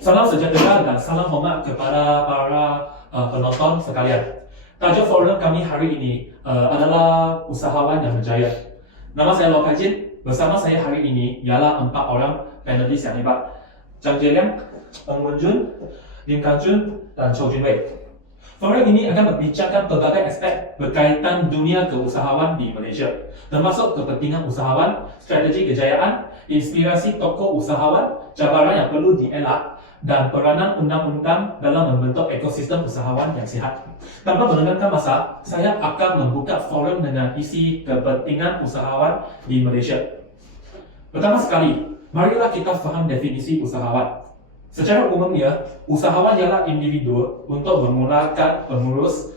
Salam sejahtera dan salam hormat kepada para penonton sekalian. Tajuk forum kami hari ini adalah usahawan yang berjaya. Nama saya Lo Kai Jin. Bersama saya hari ini ialah 4 orang panelis yang hebat. Zhang Jieliang, Ng Wen Jun, Lim Kang Jun, dan Chou Junwei. Forum ini akan membicarakan pelbagai aspek berkaitan dunia keusahawan di Malaysia, termasuk kepentingan usahawan, strategi kejayaan, inspirasi tokoh usahawan, cabaran yang perlu dielak, dan peranan undang-undang dalam membentuk ekosistem usahawan yang sihat. Tanpa menengahkan masa, saya akan membuka forum dengan isi kepentingan usahawan di Malaysia. Pertama sekali, marilah kita faham definisi usahawan. Secara umumnya, usahawan ialah individu untuk memulakan, mengurus,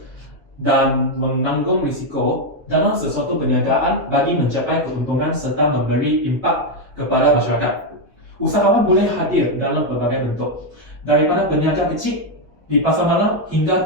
dan menanggung risiko dalam sesuatu perniagaan bagi mencapai keuntungan serta memberi impak kepada masyarakat. Usahawan boleh hadir dalam berbagai bentuk, daripada peniaga kecil di pasar malam hingga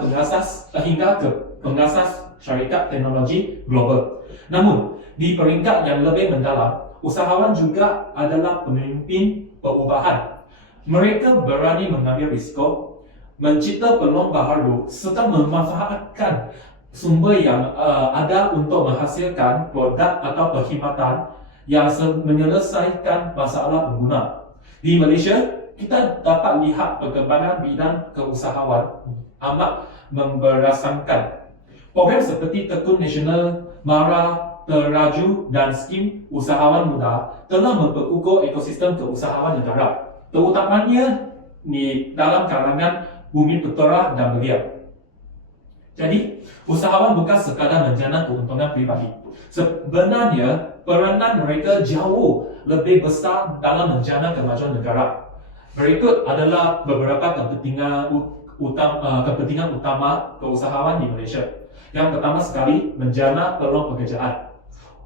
ke pengasas syarikat teknologi global. Namun, di peringkat yang lebih mendalam, usahawan juga adalah pemimpin perubahan. Mereka berani mengambil risiko, mencipta peluang baharu serta memanfaatkan sumber yang ada untuk menghasilkan produk atau perkhidmatan yang menyelesaikan masalah pengguna. Di Malaysia, kita dapat lihat perkembangan bidang keusahawan amat memberasakan. Program seperti Tekun Nasional, Mara Teraju dan Skim Usahawan Muda telah memperukur ekosistem keusahawan negara, terutamanya di dalam kalangan bumi putera dan belia. Jadi, usahawan bukan sekadar menjana keuntungan pribadi. Sebenarnya, peranan mereka jauh lebih besar dalam menjana kemajuan negara. Berikut adalah beberapa kepentingan utama keusahawan di Malaysia. Yang pertama sekali, menjana peluang pekerjaan.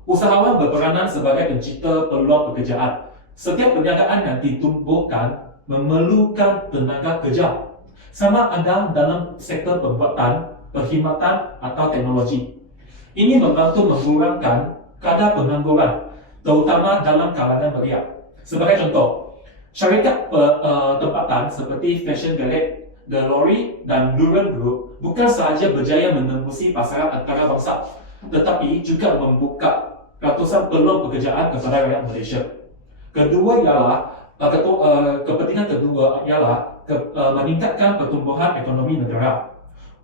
Usahawan berperanan sebagai pencipta peluang pekerjaan. Setiap perniagaan yang ditumbuhkan memerlukan tenaga kerja, sama ada dalam sektor pembuatan, perkhidmatan atau teknologi. Ini membantu mengurangkan kadar pengangguran, terutama dalam kalangan belia. Sebagai contoh, syarikat tempatan seperti Fashion Gallery, The Lorry dan Duran Group bukan sahaja berjaya menembusi pasaran antarabangsa, tetapi juga membuka ratusan peluang pekerjaan kepada rakyat Malaysia. Kepentingan kedua ialah meningkatkan pertumbuhan ekonomi negara.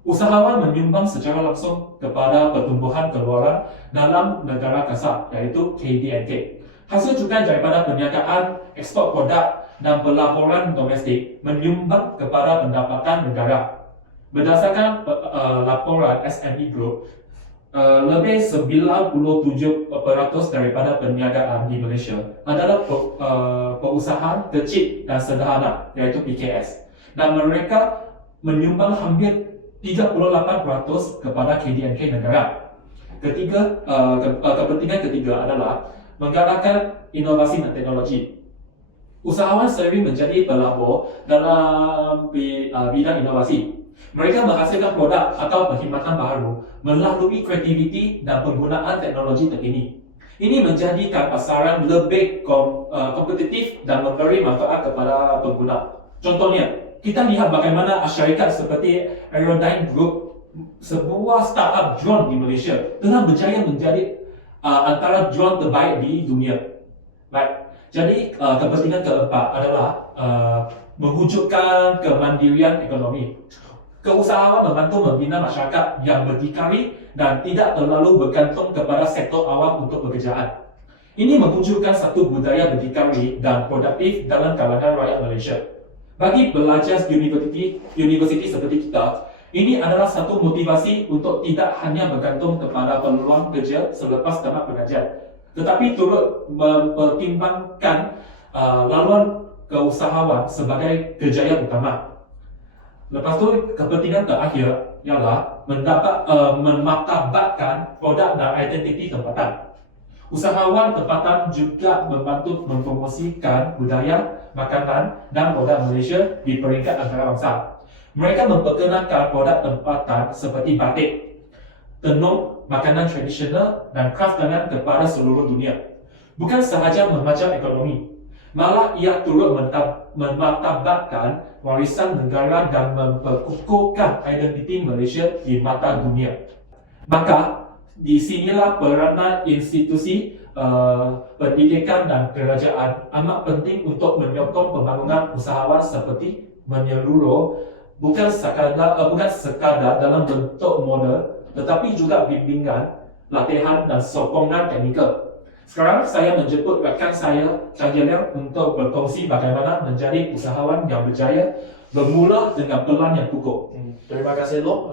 Usahawan menyumbang secara langsung kepada pertumbuhan keluaran dalam negara kasar, iaitu KDNK. Hasil cukai daripada perniagaan, ekspor produk dan pelaporan domestik menyumbang kepada pendapatan negara. Berdasarkan laporan SME Group, lebih 97% daripada perniagaan di Malaysia adalah perusahaan kecil dan sederhana, iaitu PKS. Dan mereka menyumbang hampir 38% kepada KDNK negara. Kepentingan ketiga adalah menggalakkan inovasi dan teknologi. Usahawan sering menjadi pelabur dalam bidang inovasi. Mereka menghasilkan produk atau perkhidmatan baru melalui kreativiti dan penggunaan teknologi terkini. Ini menjadikan pasaran lebih kompetitif dan memberi manfaat kepada pengguna. Contohnya, kita lihat bagaimana syarikat seperti Aerodyne Group, sebuah startup drone di Malaysia, telah berjaya menjadi antara drone terbaik di dunia. Baik, jadi kepentingan keempat adalah mewujudkan kemandirian ekonomi. Keusahawan membantu membina masyarakat yang berdikari dan tidak terlalu bergantung kepada sektor awam untuk pekerjaan. Ini memunculkan satu budaya berdikari dan produktif dalam kalangan rakyat Malaysia. Bagi pelajar universiti seperti kita, ini adalah satu motivasi untuk tidak hanya bergantung kepada peluang kerja selepas tamat pengajian, tetapi turut mempertimbangkan laluan keusahawan sebagai kejayaan utama. Lepas tu, kepentingan terakhir ialah memartabatkan produk dan identiti tempatan. Usahawan tempatan juga membantu mempromosikan budaya, makanan dan produk Malaysia di peringkat antarabangsa. Mereka memperkenalkan produk tempatan seperti batik, tenun, makanan tradisional dan kraf tangan kepada seluruh dunia. Bukan sahaja memajang ekonomi, Malah ia turut memartabatkan warisan negara dan memperkukuhkan identiti Malaysia di mata dunia. Maka di sinilah peranan institusi pendidikan dan kerajaan amat penting untuk menyokong pembangunan usahawan seperti menyeluruh, bukan sekadar dalam bentuk modal, tetapi juga bimbingan, latihan dan sokongan teknikal. Sekarang saya menjemput rakan saya, Chan Liang, untuk berkongsi bagaimana menjadi usahawan yang berjaya bermula dengan pelan yang kukuh. Terima kasih Lo.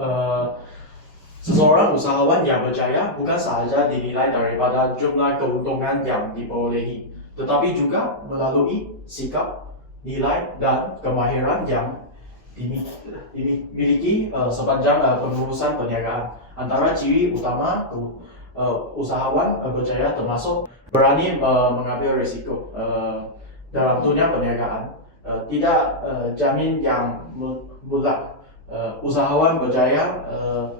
Seseorang usahawan yang berjaya bukan sahaja dinilai daripada jumlah keuntungan yang diperolehi, tetapi juga melalui sikap, nilai, dan kemahiran yang dimiliki sepanjang pengurusan perniagaan. Antara ciri utama usahawan berjaya termasuk berani mengambil risiko dalam dunia perniagaan. Tidak jamin yang mutlak. Usahawan berjaya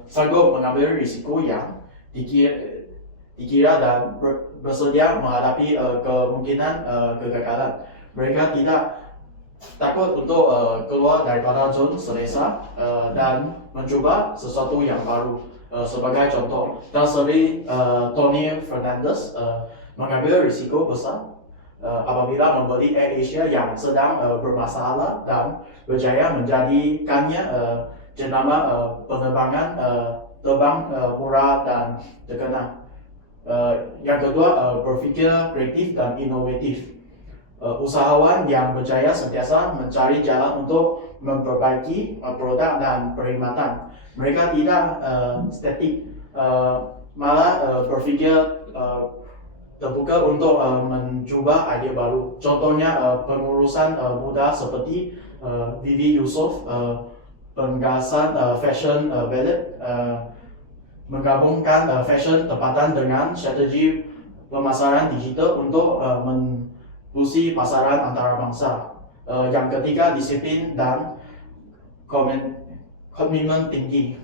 sanggup mengambil risiko yang dikira dan bersedia menghadapi kemungkinan kegagalan. Mereka tidak takut untuk keluar daripada zona selesa dan mencoba sesuatu yang baru. Sebagai contoh, dan seri Tony Fernandez mengambil risiko besar apabila membeli Air Asia yang sedang bermasalah dan berjaya menjadikannya jenama penerbangan terbang murah dan terkenal. Yang kedua, berpikir kreatif dan inovatif. Usahawan yang berjaya sentiasa mencari jalan untuk memperbaiki produk dan perkhidmatan. Mereka tidak statik, malah berpikir terbuka untuk mencoba ide baru. Contohnya pengurusan muda seperti Vivi Yusof, penggasan fashion ballet, menggabungkan fashion tempatan dengan strategi pemasaran digital untuk membusi pasaran antarabangsa. Yang ketiga, disiplin dan komitmen tinggi.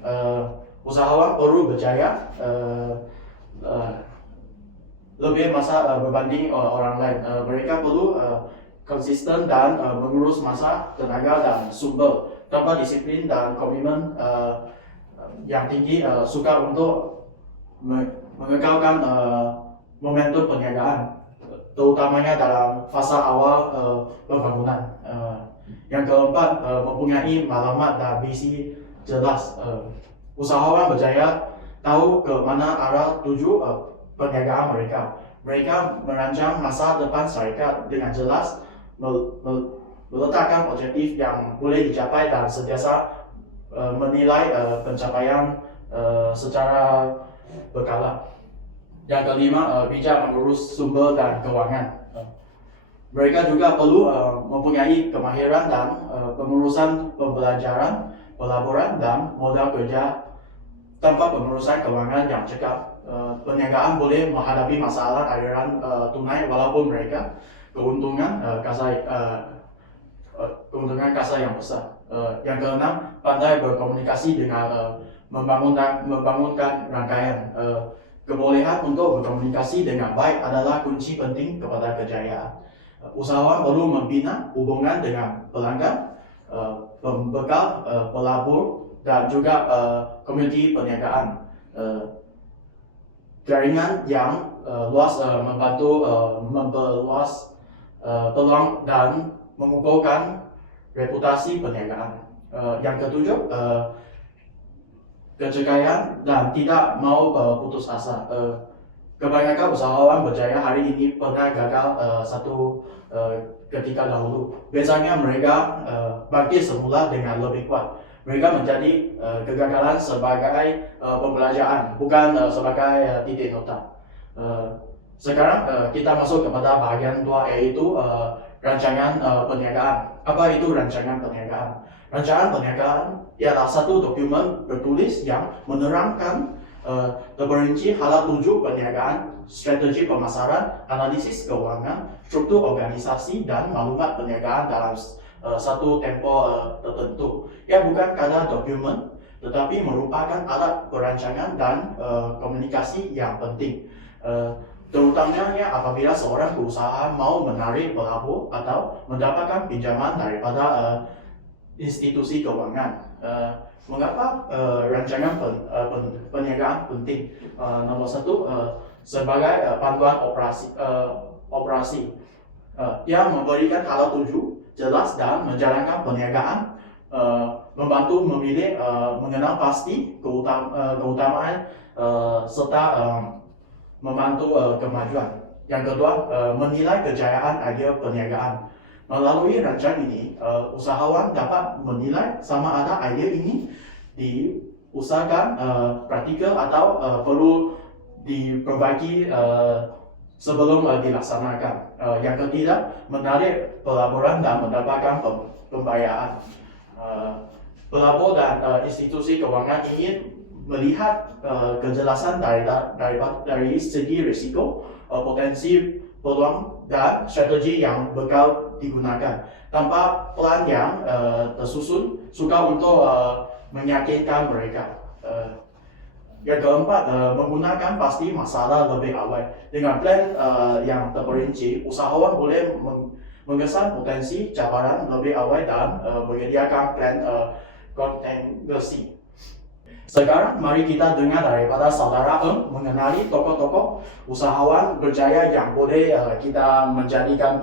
Usahawan perlu berjaya lebih masa berbanding orang lain. Mereka perlu konsisten dan mengurus masa, tenaga dan sumber. Tanpa disiplin dan komitmen yang tinggi, sukar untuk mengekalkan momentum perniagaan, terutamanya dalam fasa awal pembangunan. Yang keempat, mempunyai maklumat dan visi jelas. Usahawan berjaya tahu ke mana arah tuju perniagaan mereka. Mereka merancang masa depan syarikat dengan jelas, meletakkan objektif yang boleh dicapai dan sentiasa menilai pencapaian secara berkala. Yang kelima, bijak mengurus sumber dan keuangan. Mereka juga perlu mempunyai kemahiran dan pengurusan pembelajaran, pelaburan dan modal kerja. Tanpa pengurusan keuangan yang cekap, perniagaan boleh menghadapi masalah aliran tunai walaupun mereka keuntungan kasa yang besar. Yang keenam, pandai berkomunikasi dengan membangunkan rangkaian. Kebolehan untuk berkomunikasi dengan baik adalah kunci penting kepada kejayaan. Usahawan perlu membina hubungan dengan pelanggan, pembekal, pelabur, dan juga komuniti perniagaan. Jaringan yang luas membantu memperluas peluang dan mengukuhkan reputasi perniagaan. Yang ketujuh, kejayaan dan tidak mau putus asa. Kebanyakan usahawan berjaya hari ini pernah gagal ketika dahulu. Biasanya mereka bangkit semula dengan lebih kuat. Mereka menjadi kegagalan sebagai pembelajaran, bukan sebagai titik nota. Sekarang kita masuk kepada bahagian dua, yaitu rancangan perniagaan. Apa itu rancangan perniagaan? Rancangan perniagaan ialah satu dokumen bertulis yang menerangkan terperinci hala tuju perniagaan, strategi pemasaran, analisis keuangan, struktur organisasi, dan maklumat perniagaan dalam satu tempo tertentu. Ia bukan kadar dokumen, tetapi merupakan alat perancangan dan komunikasi yang penting. terutamanya apabila seorang perusahaan mau menarik pelabur atau mendapatkan pinjaman daripada institusi keuangan. Mengapa rancangan perniagaan penting? Nomor satu, sebagai panduan operasi. Ia memberikan halal tuju jelas dan menjalankan perniagaan, membantu memilih, mengenal pasti keutamaan serta membantu kemajuan. Yang kedua, menilai kejayaan idea perniagaan. Melalui rancangan ini, usahawan dapat menilai sama ada idea ini diusahakan praktikal atau perlu diperbaiki sebelum dilaksanakan. Yang ketiga, menarik pelaburan dan mendapatkan pembayaran. Pelabur dan institusi keuangan ingin melihat kejelasan dari segi risiko, potensi, peluang dan strategi yang bakal digunakan. Tanpa plan yang tersusun, suka untuk meyakinkan mereka. Yang keempat, menggunakan pasti masalah lebih awal. Dengan plan yang terperinci, usahawan boleh mengesan potensi cabaran lebih awal dan menyediakan plan kontingensi. Sekarang mari kita dengar daripada saudara mengenali tokoh-tokoh usahawan berjaya yang boleh kita menjadikan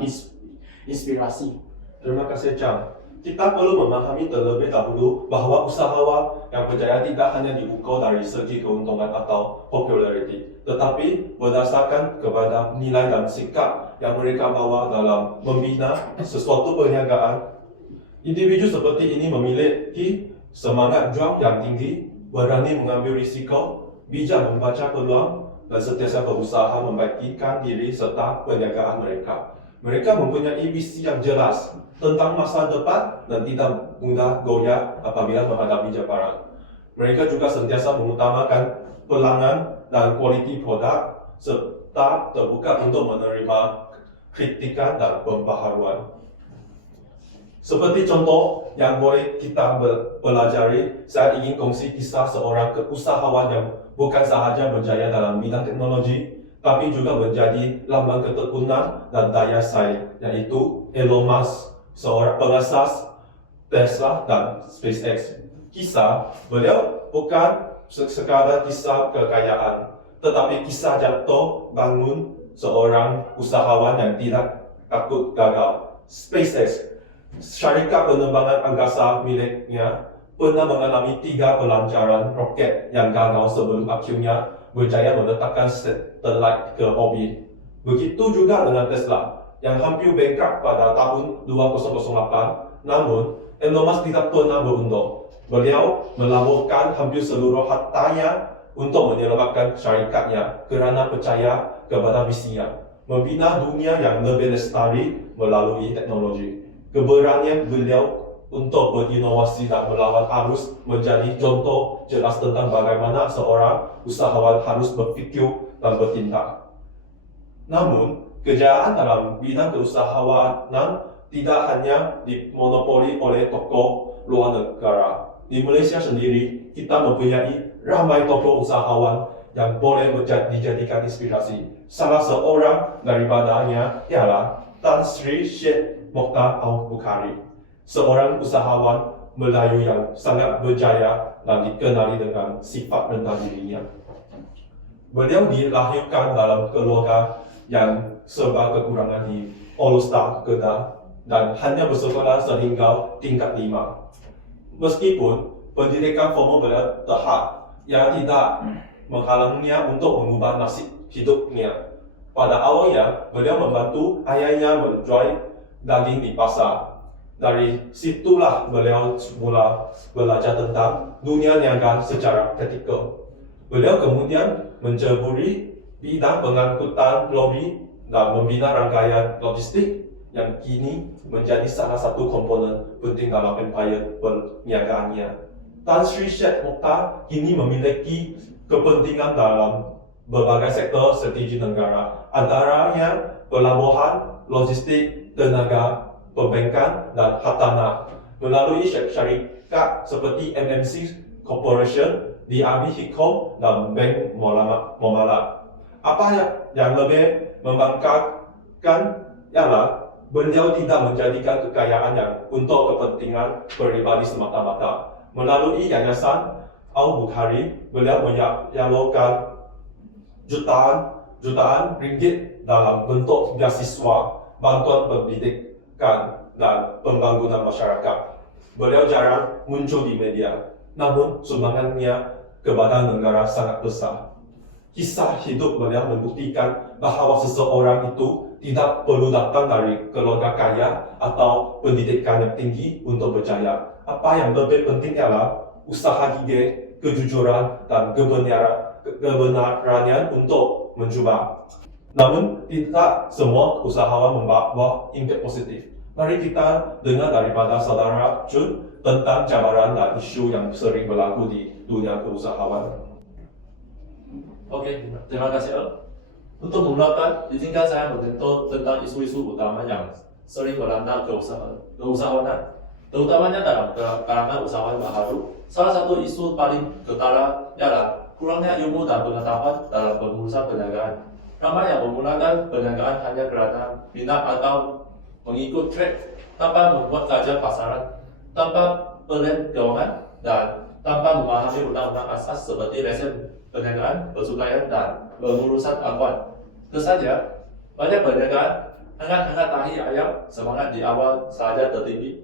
inspirasi. Terima kasih, Chang. Kita perlu memahami terlebih dahulu bahawa usahawan yang berjaya tidak hanya diukur dari segi keuntungan atau populariti, tetapi berdasarkan kepada nilai dan sikap yang mereka bawa dalam membina sesuatu perniagaan. Individu seperti ini memiliki semangat juang yang tinggi, berani mengambil risiko, bijak membaca peluang, dan sentiasa berusaha membaikkan diri serta perniagaan mereka. Mereka mempunyai visi yang jelas tentang masa depan dan tidak mudah goyah apabila menghadapi cabaran. Mereka juga sentiasa mengutamakan pelanggan dan kualiti produk serta terbuka untuk menerima kritikan dan pembaharuan. Seperti contoh yang boleh kita pelajari, saya ingin kongsi kisah seorang usahawan yang bukan sahaja berjaya dalam bidang teknologi, tapi juga menjadi lambang ketekunan dan daya saing, yaitu Elon Musk, seorang pengasas Tesla dan SpaceX. Kisah beliau bukan sekadar kisah kekayaan, tetapi kisah jatuh bangun seorang usahawan yang tidak takut gagal. SpaceX, syarikat penerbangan angkasa miliknya, pernah mengalami 3 pelancaran roket yang gagal sebelum akhirnya berjaya meletakkan satelit ke orbit. Begitu juga dengan Tesla yang hampir bankrupt pada tahun 2008. Namun, Elon Musk tidak pernah berundur. Beliau melaburkan hampir seluruh hartanya untuk menyelamatkan syarikatnya kerana percaya kepada visinya, membina dunia yang lebih lestari melalui teknologi. Keberanian beliau untuk berinovasi dan melawan arus menjadi contoh jelas tentang bagaimana seorang usahawan harus berfikir dan bertindak. Namun, kejayaan dalam bidang keusahawanan tidak hanya dimonopoli oleh tokoh luar negara. Di Malaysia sendiri, kita mempunyai ramai tokoh usahawan yang boleh dijadikan inspirasi. Salah seorang daripadanya ialah Tan Sri Syed Mokhtar Al-Bukhari, seorang usahawan Melayu yang sangat berjaya dan dikenali dengan sifat rendah dirinya. Beliau dilahirkan dalam keluarga yang serba kekurangan di All Star, Kedah, dan hanya bersekolah sehingga tingkat 5. Meskipun pendidikan formal beliau terhad, ia tidak menghalangnya untuk mengubah nasib hidupnya. Pada awalnya, beliau membantu ayahnya menjual daging di pasar. Dari situlah beliau mula belajar tentang dunia niaga secara praktikal. Beliau kemudian menceburi bidang pengangkutan lobi dan membina rangkaian logistik yang kini menjadi salah satu komponen penting dalam empire perniagaannya. Tan Sri Syed Mokhtar kini memiliki kepentingan dalam berbagai sektor strategi negara, antaranya pelabuhan, logistik, tenaga, perbankan, dan hartanah. Melalui syarikat seperti MMC Corporation, DRB Hikkom, dan Bank Muamalat. Apa yang lebih membanggakan ialah beliau tidak menjadikan kekayaannya untuk kepentingan pribadi semata-mata. Melalui Yayasan Al-Bukhari, beliau menyalurkan jutaan ringgit dalam bentuk beasiswa, bantuan pendidikan, dan pembangunan masyarakat. Beliau jarang muncul di media, namun sumbangannya kepada negara sangat besar. Kisah hidup beliau membuktikan bahawa seseorang itu tidak perlu datang dari keluarga kaya atau pendidikan yang tinggi untuk berjaya. Apa yang lebih penting ialah usaha gigih, kejujuran, dan kebenarannya untuk mencuba. Namun, tidak semua usahawan membawa impak positif. Mari kita dengar daripada saudara Jun tentang cabaran dan isu yang sering berlaku di dunia keusahawanan. Oke, terima kasih Al. Untuk memulakan, izinkan saya membentuk tentang isu-isu utama yang sering melanda keusahawanan, terutamanya dalam kalangan usahawan baharu. Salah satu isu paling ketara ialah kurangnya ilmu dan pengetahuan dalam pengurusan perniagaan. Ramai yang memulakan perniagaan hanya kerana minat atau mengikut tren tanpa membuat kajian pasaran, tanpa plan keuangan, dan tanpa memahami undang-undang asas seperti lesen perniagaan, percukaian, dan pengurusan aduan. Kesannya, banyak perniagaan hangat-hangat tahi ayam semangat di awal sahaja tertinggi,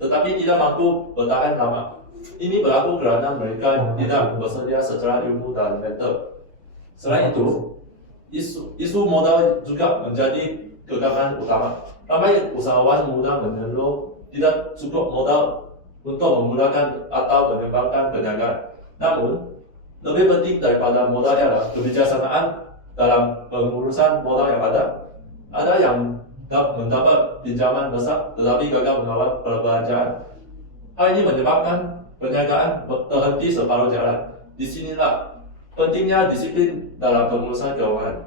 tetapi tidak mampu bertahan lama. Ini berlaku kerana mereka tidak bersedia secara ilmu dan mental. Selain itu, isu modal juga menjadi kegagalan utama. Ramai usahawan muda mengeluh tidak cukup modal untuk memulakan atau mengembangkan perniagaan. Namun, lebih penting daripada modal ialah kebijaksanaan dalam pengurusan modal yang ada. Ada yang mendapat pinjaman besar tetapi gagal mengawal perbelanjaan. Hal ini menyebabkan perniagaan terhenti separuh jalan. Di sinilah pentingnya disiplin dalam pengurusan keuangan.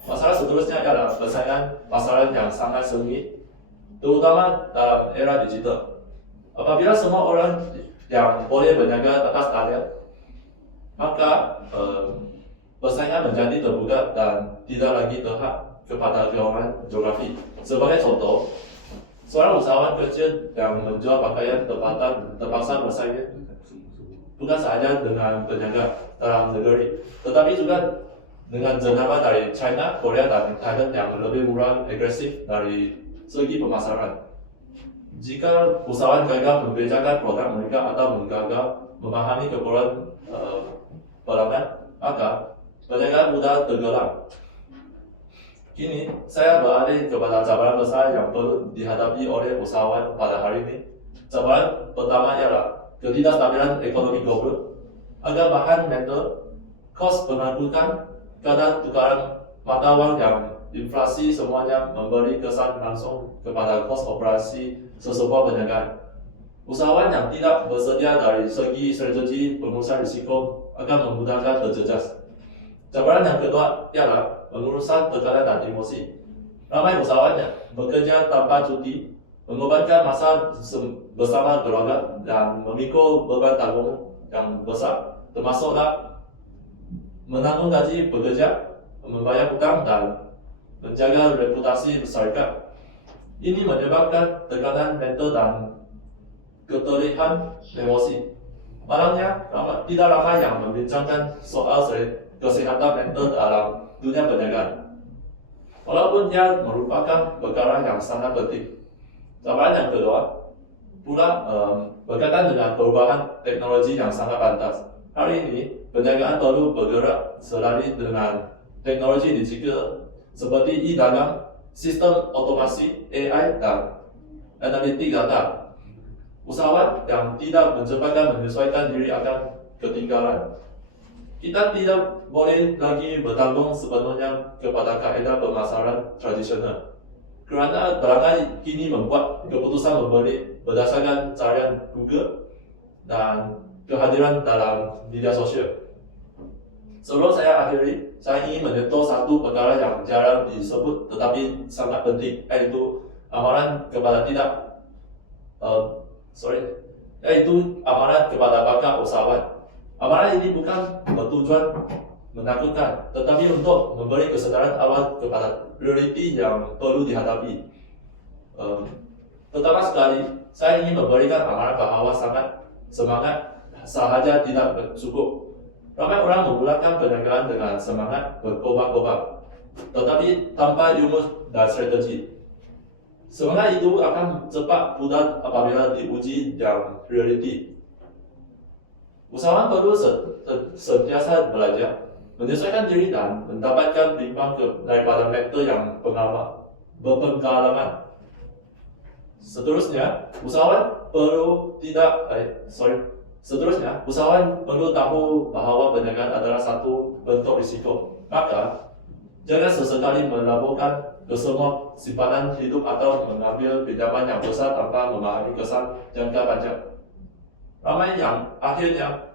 Masalah seterusnya ialah persaingan pasaran yang sangat sengit, terutama dalam era digital. Apabila semua orang yang boleh berniaga atas talian, maka persaingan menjadi terbuka dan tidak lagi terhad kepada keuangan geografi. Sebagai contoh, seorang usahawan kecil yang menjual pakaian tempatan terpaksa bersaing bukan sahaja dengan peniaga dalam negeri, tetapi juga dengan jenama dari China, Korea, dan Thailand yang lebih murah agresif dari segi pemasaran. Jika usahawan gagal membedakan produk mereka atau gagal memahami kekurangan pelanggan, maka perniagaan mudah tenggelam. Kini, saya beralih kepada cabaran besar yang perlu dihadapi oleh usahawan pada hari ini. Cabaran pertama ialah ketidakstabilan ekonomi global. Agar bahan mental, kos pengangkutan, kadar tukaran mata wang yang inflasi semuanya memberi kesan langsung kepada kos operasi sesebuah perniagaan. Usahawan yang tidak bersedia dari segi strategi pengurusan risiko akan memudahkan terjejas. Cabaran yang kedua ialah pengurusan tekanan dan emosi. Ramai usahawan yang bekerja tanpa cuti, mengorbankan masa bersama keluarga dan memikul beban tanggung yang besar, termasuklah menanggung gaji pekerja, membayar hutang, dan menjaga reputasi syarikat. Ini menyebabkan tekanan mental dan keterlihan emosi. Malangnya, tidak ramai yang membincangkan soal kesehatan mental dalam dunia perniagaan. Walaupun ia merupakan perkara yang sangat penting. Cabaran yang kedua pula berkaitan dengan perubahan teknologi yang sangat pantas. Hari ini, perniagaan perlu bergerak selari dengan teknologi digital seperti e-dagang, sistem otomasi, AI, dan analitik data. Usahawan yang tidak mencepatkan menyesuaikan diri akan ketinggalan. Kita tidak boleh lagi bertanggung sepenuhnya kepada kaedah pemasaran tradisional, kerana pelanggan kini membuat keputusan membeli berdasarkan carian Google dan kehadiran dalam media sosial. Sebelum saya akhiri, saya ingin menyentuh satu perkara yang jarang disebut tetapi sangat penting, yaitu amaran kepada amanat kepada bakal usahawan. Amaran ini bukan bertujuan menakutkan, tetapi untuk memberi kesedaran awal kepada realiti yang perlu dihadapi. Pertama sekali, saya ingin memberikan amaran bahawa semangat sahaja tidak cukup. Ramai orang memulakan perniagaan dengan semangat berkobar-kobar, tetapi tanpa ilmu dan strategi. Semangat itu akan cepat pudar apabila diuji yang realiti. Usahawan perlu sentiasa belajar, menyesuaikan diri dan mendapatkan bimbang daripada mentor yang berpengalaman. Seterusnya, usahawan perlu tahu bahawa perniagaan adalah satu bentuk risiko. Maka, jangan sesekali melaburkan ke semua simpanan hidup atau mengambil pinjaman yang besar tanpa memahami kesan jangka panjang. Ramai yang akhirnya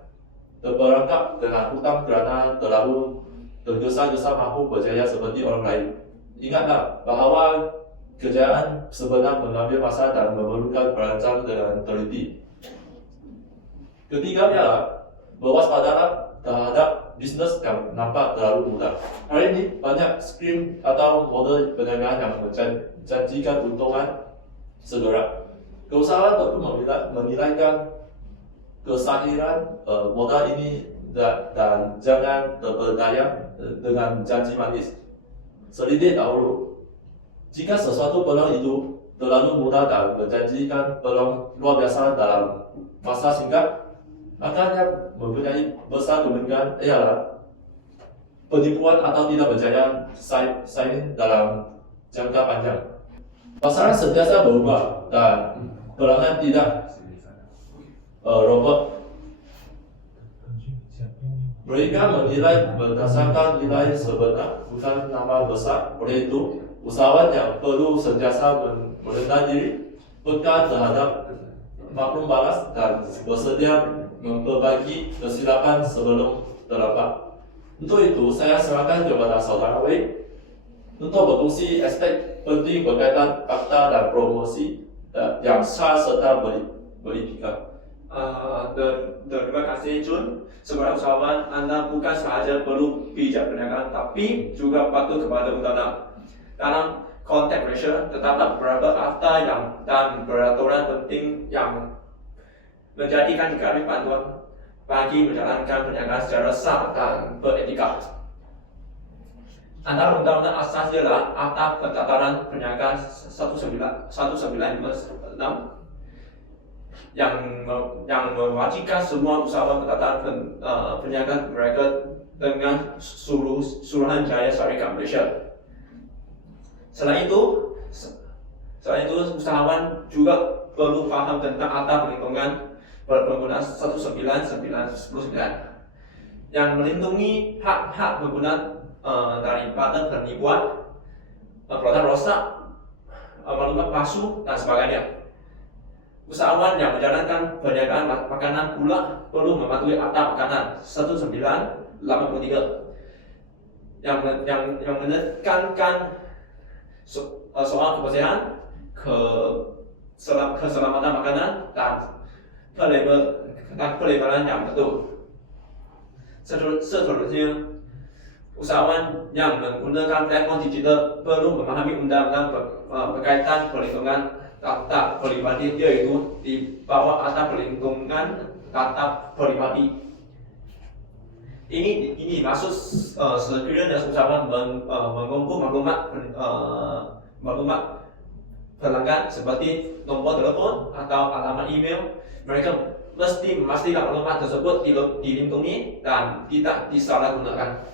terperangkap dengan hutang kerana terlalu tergesa-gesa mahu berjaya seperti orang lain. Ingatlah bahawa kejayaan sebenar mengambil masa dan memerlukan perancang dengan teliti. Ketiga ialah berwaspadalah terhadap bisnes yang nampak terlalu mudah. Hari ini banyak skrim atau model perniagaan yang menjanjikan untungan segera. Keusahawan perlu menilaikan kesahihan modal ini dan jangan terpedaya dengan janji manis. Selidik dahulu. Jika sesuatu peluang itu terlalu mudah dan menjanjikan peluang luar biasa dalam masa singkat, maka yang mempunyai besar kemungkinan ialah penipuan atau tidak berjaya saing dalam jangka panjang. Pasaran sentiasa berubah dan pelanggan tidak robot. Mereka menilai berdasarkan nilai sebenar, bukan nama besar. Oleh itu, usahawan yang perlu sentiasa merendah diri, peka terhadap maklum balas dan bersedia memperbaiki kesilapan sebelum terlambat. Untuk itu, saya serahkan kepada saudara Wei untuk berkongsi aspek penting berkaitan fakta dan promosi yang sah serta beretika. Terima kasih Jun. Sebagai usahawan, Anda bukan sahaja perlu bijak perniagaan, tapi juga patuh kepada undang-undang. Dalam konteks Malaysia, terdapat beberapa akta dan peraturan penting yang menjadikan garis panduan bagi menjalankan perniagaan secara sah dan beretika. Antara undang-undang asas ialah Akta Pentadbiran Perniagaan 1956 yang mewajibkan semua usahawan pentadbiran perniagaan mereka dengan Suruhanjaya Syarikat Malaysia. Selain itu, usahawan juga perlu faham tentang Akta Perlindungan Pengguna 1999 yang melindungi hak-hak pengguna daripada penipuan, produk rosak, maklumat palsu dan sebagainya. Usahawan yang menjalankan perniagaan makanan pula perlu mematuhi Akta Makanan 1983 yang menekankan soal kebersihan, keselamatan makanan dan pelebaran yang betul. Seterusnya, usahawan yang menggunakan platform digital perlu memahami undang-undang berkaitan perlindungan data pribadi, yaitu di bawah Akta Perlindungan Data Pribadi. Ini maksud sekiranya usahawan mengumpul maklumat pelanggan seperti nombor telefon atau alamat email, mereka mesti memastikan maklumat tersebut dilindungi dan tidak disalahgunakan.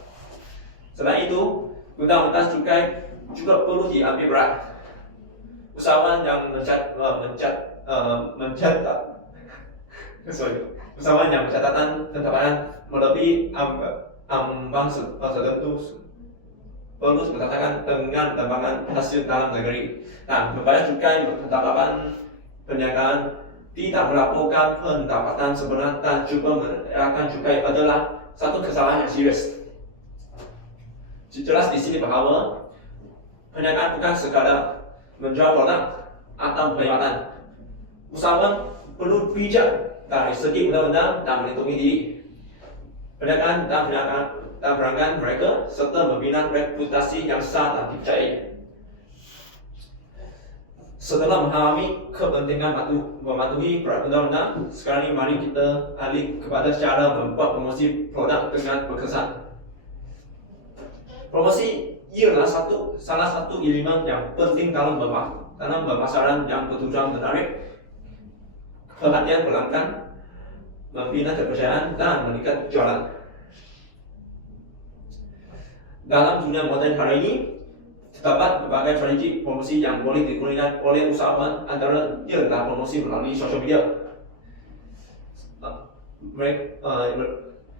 Selain itu, undang-undang cukai juga perlu diambil berat. Usahawan yang mencatatkan pendapatan melebihi ambang tertentu perlu berdasarkan dengan timbangan hasil dalam negeri, dan membayar cukai pendapatan perniagaan tidak melaporkan pendapatan sebenar dan juga menyerahkan cukai adalah satu kesalahan yang serius. Jelas di sini bahawa perniagaan bukan sekadar menjual produk atau perkhidmatan. Usahawan perlu bijak dari segi undang-undang dan melindungi diri. Perniagaan dan dan pelanggan mereka serta membina reputasi yang sah dan dipercayai. Setelah memahami kepentingan mematuhi peraturan undang, sekarang ini mari kita alih kepada cara membuat promosi produk dengan berkesan. Promosi ialah salah satu elemen yang penting dalam pemasaran yang bertujuan menarik perhatian pelanggan, membina kepercayaan dan meningkat jualan. Dalam dunia moden hari ini, terdapat berbagai strategi promosi yang boleh digunakan oleh usahawan, antara ialah promosi melalui sosial media.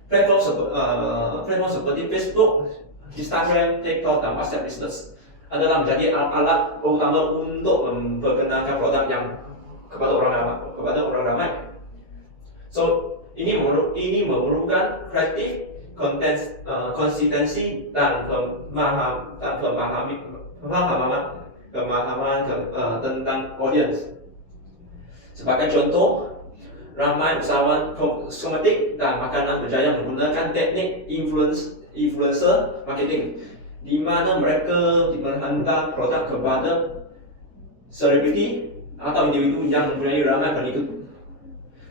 Platform seperti Facebook, Instagram, TikTok, dan WhatsApp Business adalah menjadi alat utama untuk memperkenalkan produk yang kepada orang ramai. So, ini memerlukan kreatif, konsistensi dan pemahaman tentang audience. Sebagai contoh, ramai usahawan kosmetik dan makanan berjaya menggunakan teknik influencer marketing, di mana mereka menghantar produk kepada selebriti atau individu yang mempunyai ramai pengikut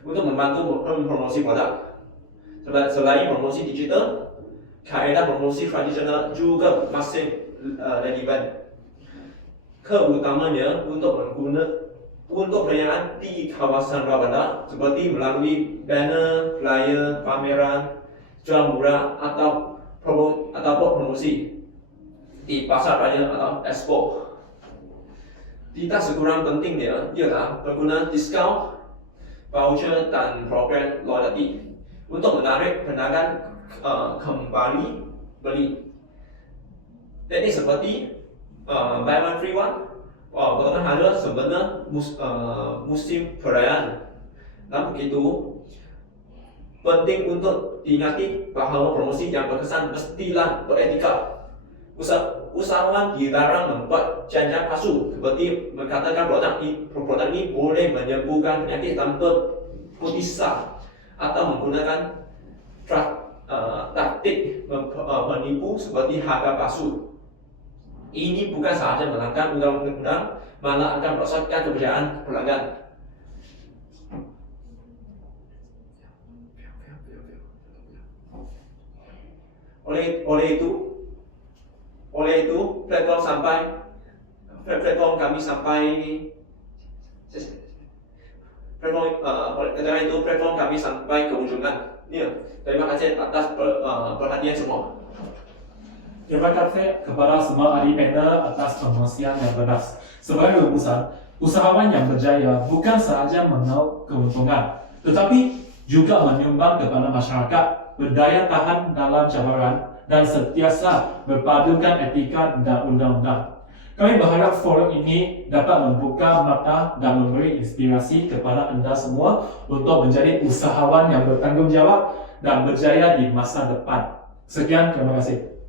untuk membantu mempromosi produk. Selain promosi digital, kaedah promosi tradisional juga masih relevan. Keutamanya untuk perayaan di kawasan rawat seperti melalui banner, flyer, pameran, jual murah ataupun promosi di pasar raya atau expo. Tidak sekurang pentingnya ialah penggunaan diskaun, voucher dan program loyalty untuk menarik pelanggan kembali beli. Teknik seperti buy one free one, potongan harga sebenarnya musim perayaan. Namun begitu, penting untuk diingati bahawa promosi yang berkesan mestilah beretika. Usahawan dilarang membuat janji palsu seperti mengatakan produk ini boleh menyembuhkan penyakit tanpa berbisa, atau menggunakan taktik menipu seperti harga palsu. Ini bukan sahaja melanggar undang-undang, malah akan merosotkan kepercayaan pelanggan. Oleh itu platform kami sampai ke ujungan. Ya, terima kasih atas perhatian semua. Terima kasih kepada semua ahli panel atas promosian yang bernas. Sebagai rumusan, usahawan yang berjaya bukan sahaja menaup keuntungan, tetapi juga menyumbang kepada masyarakat berdaya tahan dalam cabaran dan sentiasa berpadukan etika dan undang-undang. Kami berharap forum ini dapat membuka mata dan memberi inspirasi kepada anda semua untuk menjadi usahawan yang bertanggungjawab dan berjaya di masa depan. Sekian, terima kasih.